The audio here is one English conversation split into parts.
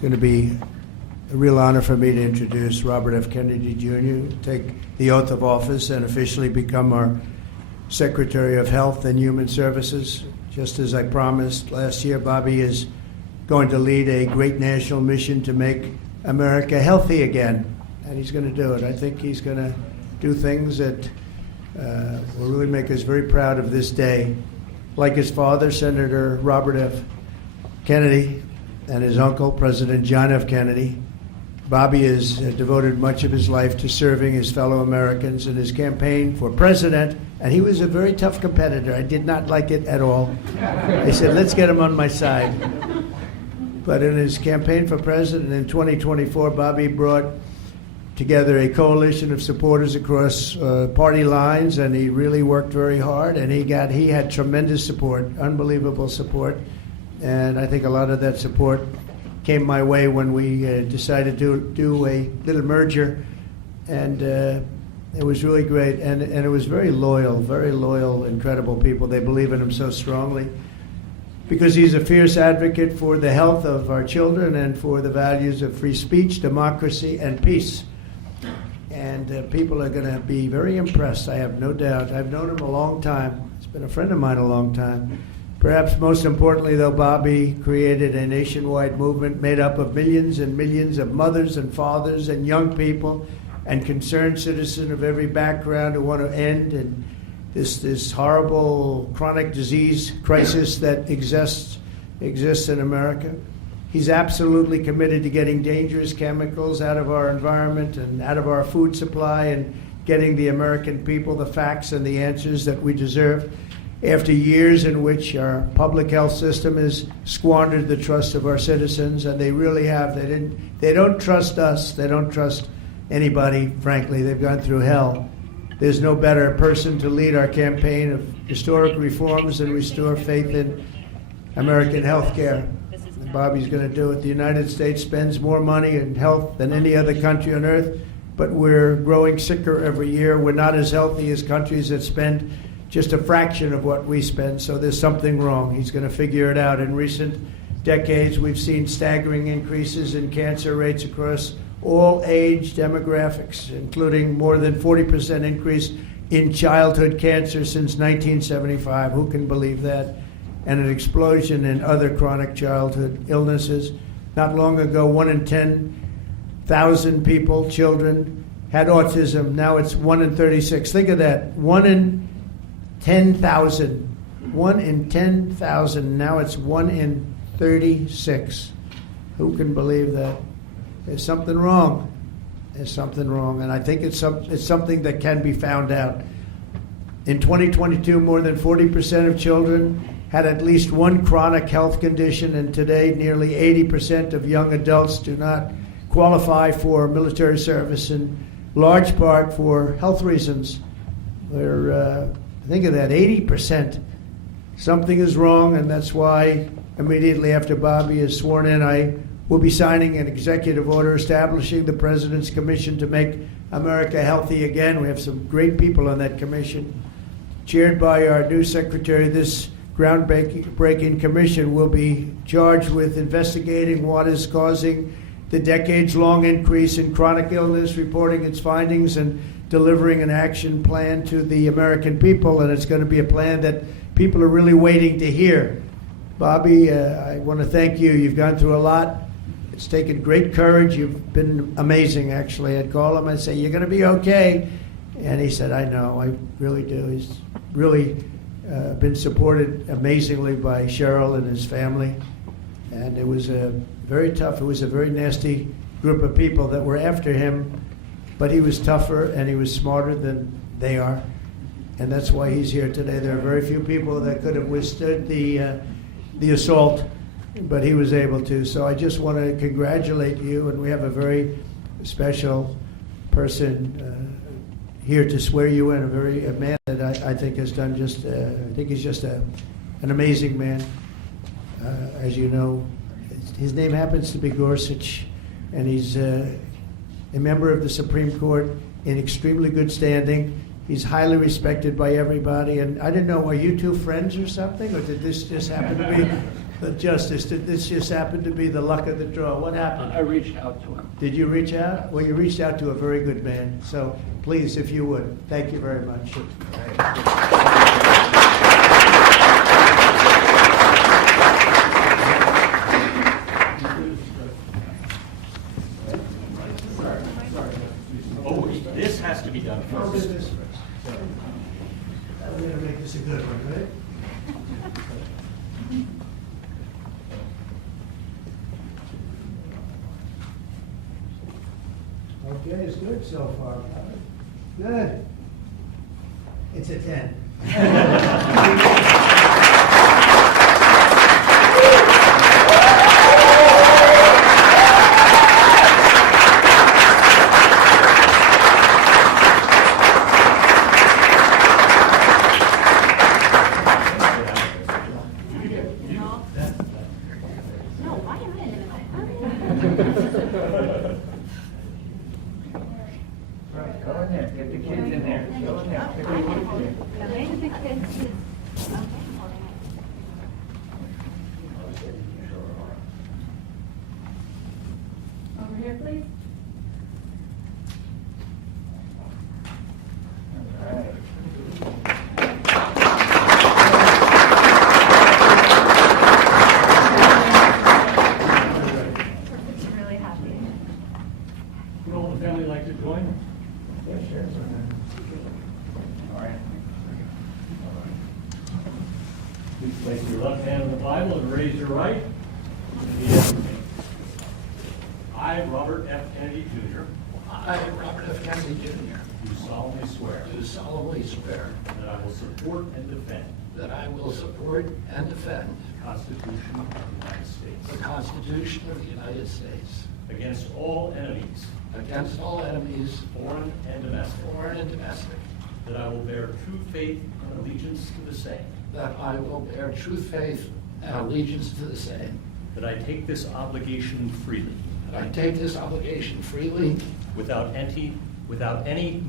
It's going to be a real honor for me to introduce Robert F. Kennedy Jr., take the oath of office and officially become our Secretary of Health and Human Services. Just as I promised last year, Bobby is going to lead a great national mission to make America healthy again, and he's going to do it. I think he's going to do things that will really make us very proud of this day. Like his father, Senator Robert F. Kennedy, and his uncle, President John F. Kennedy, Bobby has devoted much of his life to serving his fellow Americans in his campaign for president, and he was a very tough competitor. I did not like it at all. I said, let's get him on my side. But in his campaign for president in 2024, Bobby brought together a coalition of supporters across party lines, and he really worked very hard, and he had tremendous support, unbelievable support, and I think a lot of that support came my way when we decided to do a little merger, and it was really great, and it was very loyal, incredible people. They believe in him so strongly because he's a fierce advocate for the health of our children and for the values of free speech, democracy, and peace. And people are going to be very impressed, I have no doubt. I've known him a long time. He's been a friend of mine a long time. Perhaps most importantly, though, Bobby created a nationwide movement made up of millions and millions of mothers and fathers and young people and concerned citizens of every background who want to end and this horrible chronic disease crisis that exists in America. He's absolutely committed to getting dangerous chemicals out of our environment and out of our food supply and getting the American people the facts and the answers that we deserve. After years in which our public health system has squandered the trust of our citizens, and they really have. They don't trust us. They don't trust anybody, frankly. They've gone through hell. There's no better person to lead our campaign of historic reforms and restore faith in American health care. Bobby's going to do it. The United States spends more money in health than any other country on earth, but we're growing sicker every year. We're not as healthy as countries that spend just a fraction of what we spend, so there's something wrong. He's going to figure it out. In recent decades, we've seen staggering increases in cancer rates across all age demographics, including more than 40% increase in childhood cancer since 1975. Who can believe that? And an explosion in other chronic childhood illnesses. Not long ago, 1 in 10,000 people, children, had autism. Now it's 1 in 36. Think of that. 1 in 10,000. 1 in 10,000. Now it's 1 in 36. Who can believe that? There's something wrong. There's something wrong. And I think it's something that can be found out. In 2022, more than 40% of children had at least one chronic health condition, and today nearly 80% of young adults do not qualify for military service, in large part for health reasons. Think of that, 80%. Something is wrong, and that's why immediately after Bobby is sworn in, I will be signing an executive order establishing the President's Commission to make America healthy again. We have some great people on that commission. Chaired by our new secretary, this groundbreaking commission will be charged with investigating what is causing the decades-long increase in chronic illness, reporting its findings, and delivering an action plan to the American people. And it's going to be a plan that people are really waiting to hear. Bobby, I want to thank you. You've gone through a lot. It's taken great courage. You've been amazing, actually. I'd call him and say, you're going to be okay. And he said, I know, I really do. He's really been supported amazingly by Cheryl and his family. And it was very tough. It was a very nasty group of people that were after him, but he was tougher and he was smarter than they are. And that's why he's here today. There are very few people that could have withstood the assault, but he was able to. So I just want to congratulate you, and we have a very special person here to swear you in, a man that I think has done just, I think he's just an amazing man. As you know, his name happens to be Gorsuch, and he's a member of the Supreme Court in extremely good standing. He's highly respected by everybody, and I didn't know, are you two friends or something, or did this just happen to be? But Justice, this just happened to be the luck of the draw. What happened? I reached out to him. Did you reach out? Well, you reached out to a very good man. So please, if you would, thank you very much. Oh, this has to be done first. I'm going to make this a good one, right? Okay, it's good so far. Good. It's a 10. Go in there, get the kids in there. Go in there. Over here, please. All right. I'm really happy. Would all the family like to join? Yeah, sure. All right. Please place your left hand on the Bible and raise your right. Repeat after me. I, Robert F. Kennedy Jr., I, Robert F. Kennedy Jr., do solemnly swear do solemnly swear that I will support and defend that I will support and defend the Constitution of the United the States Constitution of the United States against all enemies, against all enemies, foreign and domestic, foreign and domestic, that I will bear true faith and allegiance to the same, that I will bear true faith and allegiance to the same, that I take this obligation freely, that I take this obligation freely without any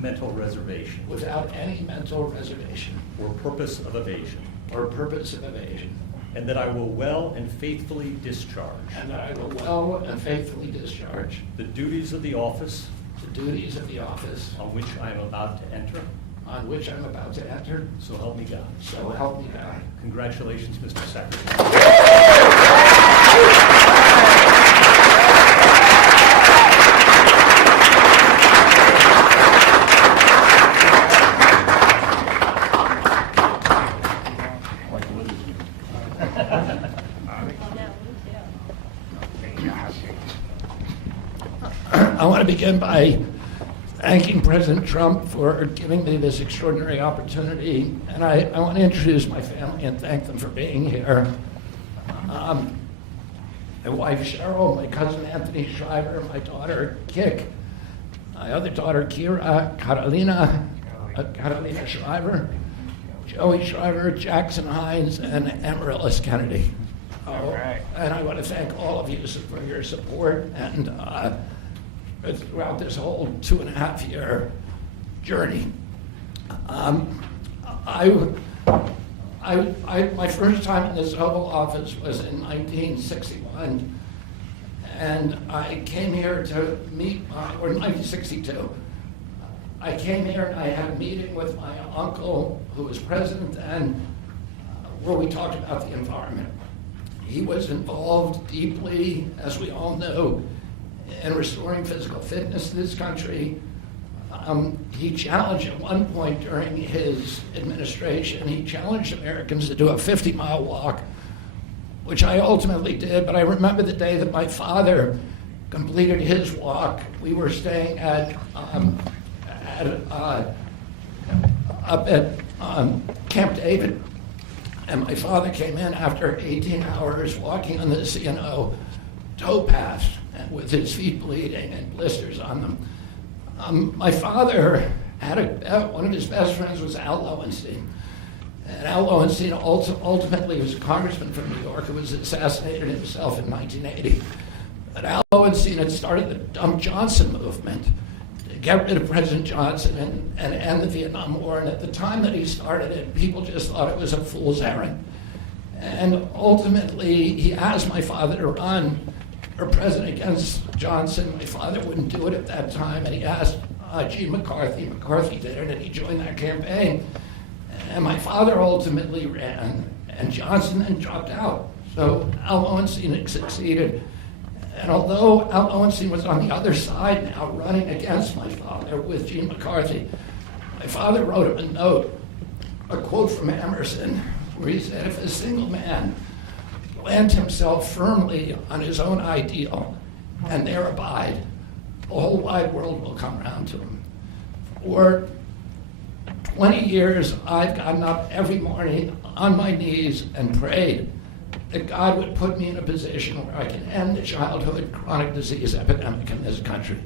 mental reservation without any mental reservation or purpose of evasion, or purpose of evasion, and that I will well and faithfully discharge and that I will well and faithfully discharge the duties of the office the duties of the office on which I am about to enter. on which I'm about to enter, So help me God. so help me God. Congratulations, Mr. Secretary. I want to begin by thanking President Trump for giving me this extraordinary opportunity, and I want to introduce my family and thank them for being here. My wife Cheryl, my cousin Anthony Shriver, my daughter Kik, my other daughter Kira, Carolina Shriver, Joey Shriver, Jackson Hines, and Amaryllis Kennedy. And I want to thank all of you for your support and throughout this whole 2.5-year journey. My first time in this Oval Office was in 1961, and I came here to meet, or 1962. I came here and I had a meeting with my uncle, who was president then, where we talked about the environment. He was involved deeply, as we all know, in restoring physical fitness to this country. He challenged at one point during his administration, he challenged Americans to do a 50-mile walk, which I ultimately did, but I remember the day that my father completed his walk. We were staying up at Camp David, and my father came in after 18 hours walking on the C&O towpath with his feet bleeding and blisters on them. My father had one of his best friends was Al Lowenstein. And Al Lowenstein ultimately was a congressman from New York who was assassinated himself in 1980. But Al Lowenstein had started the Dump Johnson movement to get rid of President Johnson and end the Vietnam War. And at the time that he started it, people just thought it was a fool's errand. And ultimately, he asked my father to run for president against Johnson. My father wouldn't do it at that time, and he asked Gene McCarthy. McCarthy did it, and he joined that campaign. And my father ultimately ran, and Johnson then dropped out. So Al Lowenstein succeeded. And although Al Lowenstein was on the other side now, running against my father with Gene McCarthy, my father wrote him a note, a quote from Emerson, where he said, if a single man plant himself firmly on his own ideal and there abide, the whole wide world will come around to him. For 20 years, I've gotten up every morning on my knees and prayed that God would put me in a position where I can end the childhood chronic disease epidemic in this country.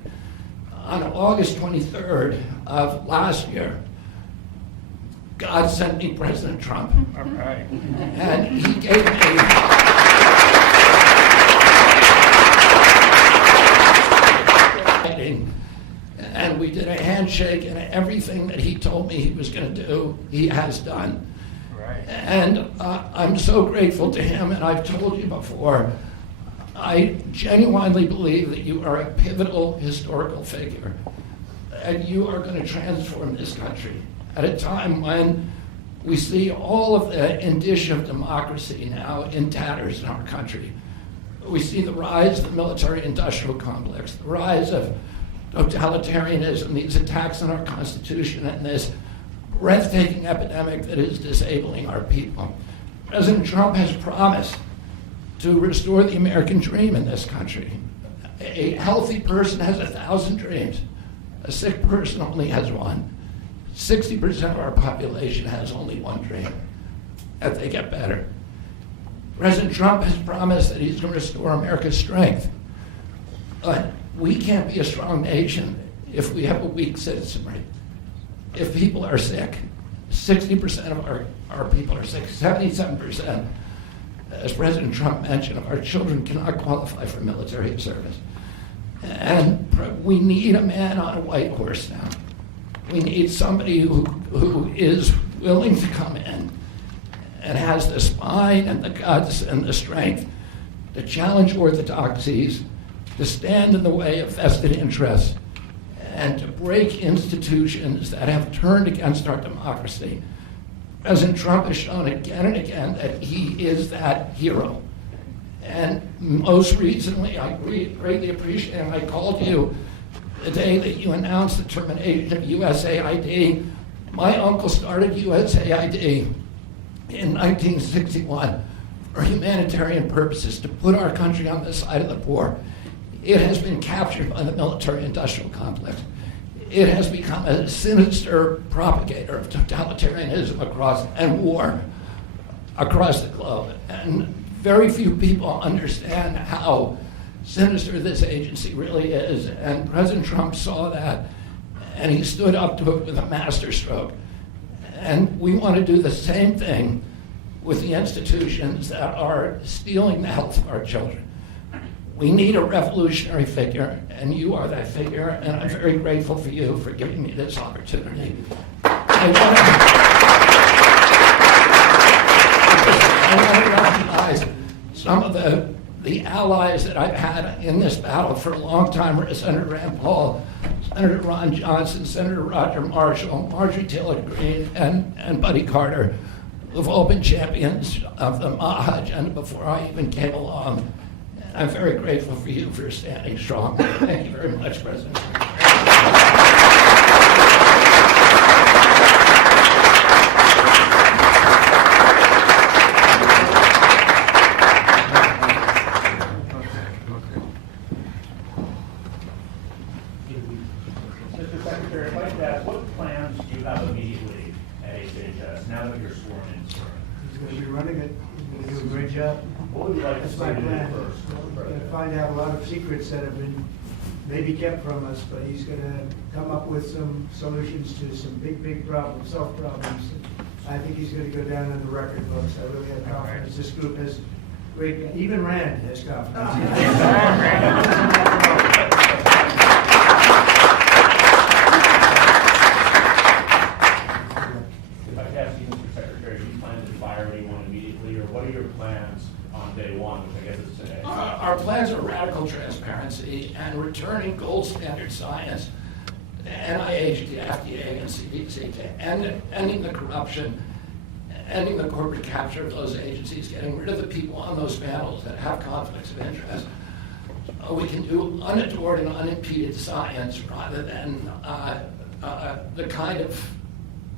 On August 23rd of last year, God sent me President Trump. All right. And he gave me and we did a handshake, and everything that he told me he was going to do, he has done. Right. And I'm so grateful to him, and I've told you before, I genuinely believe that you are a pivotal historical figure, and you are going to transform this country at a time when we see all of the indicia of democracy now in tatters in our country. We see the rise of the military-industrial complex, the rise of totalitarianism, these attacks on our Constitution, and this breathtaking epidemic that is disabling our people. President Trump has promised to restore the American dream in this country. A healthy person has 1,000 dreams. A sick person only has one. 60% of our population has only one dream, that they get better. President Trump has promised that he's going to restore America's strength. But we can't be a strong nation if we have a weak citizenry. If people are sick, 60% of our people are sick, 77%, as President Trump mentioned, of our children cannot qualify for military service. And we need a man on a white horse now. We need somebody who is willing to come in and has the spine and the guts and the strength to challenge orthodoxies, to stand in the way of vested interests, and to break institutions that have turned against our democracy. President Trump has shown again and again that he is that hero. And most recently, I greatly appreciate, and I called you the day that you announced the termination of USAID. My uncle started USAID in 1961 for humanitarian purposes, to put our country on the side of the poor. It has been captured by the military-industrial complex. It has become a sinister propagator of totalitarianism and war across the globe. And very few people understand how sinister this agency really is. And President Trump saw that, and he stood up to it with a masterstroke. And we want to do the same thing with the institutions that are stealing the health of our children. We need a revolutionary figure, and you are that figure, and I'm very grateful for you for giving me this opportunity. I want to recognize some of the allies that I've had in this battle for a long time: Senator Rand Paul, Senator Ron Johnson, Senator Roger Marshall, Marjorie Taylor Greene, and Buddy Carter, who've all been champions of the MAHA agenda before I even came along. I'm very grateful for you for standing strong. Thank you very much, President. Mr. Secretary, I'd like to ask, what plans do you have immediately at HHS now that you're sworn in, sir? He's going to be running it. He's going to do a great job. What would you like to That's see my to do plan. first? He's going to find out a lot of secrets that have been maybe kept from us, but he's going to come up with some solutions to some big problems, self problems. I think he's going to go down in the record books. I really have confidence. This group has great, even Rand has confidence. If I could ask you, Mr. Secretary, do you plan to fire anyone immediately, or what are your transparency and returning gold standard science, the NIH, the FDA, and CDC, to ending the corruption, ending the corporate capture of those agencies, getting rid of the people on those panels that have conflicts of interest. We can do unadored and unimpeded science rather than the kind of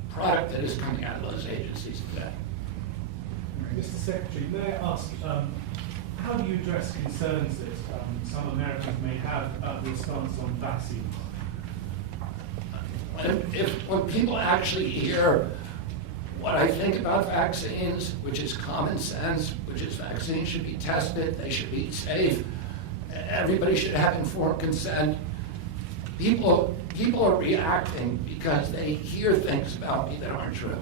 product that is coming out of those agencies today. Mr. Secretary, may I ask, how do you address concerns that some Americans may have about the stance on vaccines? When people actually hear what I think about vaccines, which is common sense, which is vaccines should be tested, they should be safe, everybody should have informed consent, people are reacting because they hear things about me that aren't true.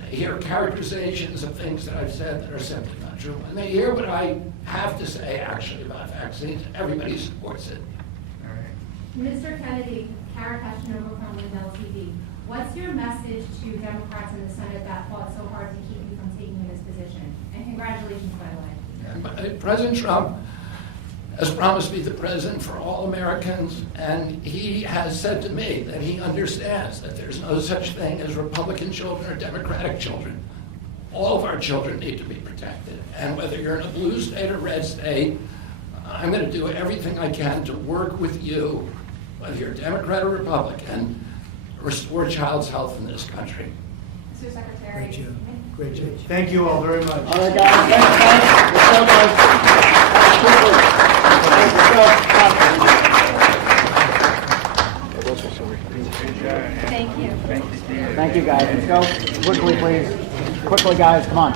They hear characterizations of things that I've said that are simply not true. When they hear what I have to say actually about vaccines, everybody supports it. Mr. Kennedy, Kara Kashinova from Lindell TV. What's your message to Democrats in the Senate that fought so hard to keep you from taking this position? And congratulations, by the way. President Trump has promised to be the president for all Americans, and he has said to me that he understands that there's no such thing as Republican children or Democratic children. All of our children need to be protected, and whether you're in a blue state or red state, I'm going to do everything I can to work with you, whether you're Democrat or Republican, to restore child's health in this country. Mr. Secretary. Great job. Great job. Thank you all very much. All right, guys. Thanks, guys. Thank you. Thank you, guys. Let's go quickly, please. Quickly, guys. Come on.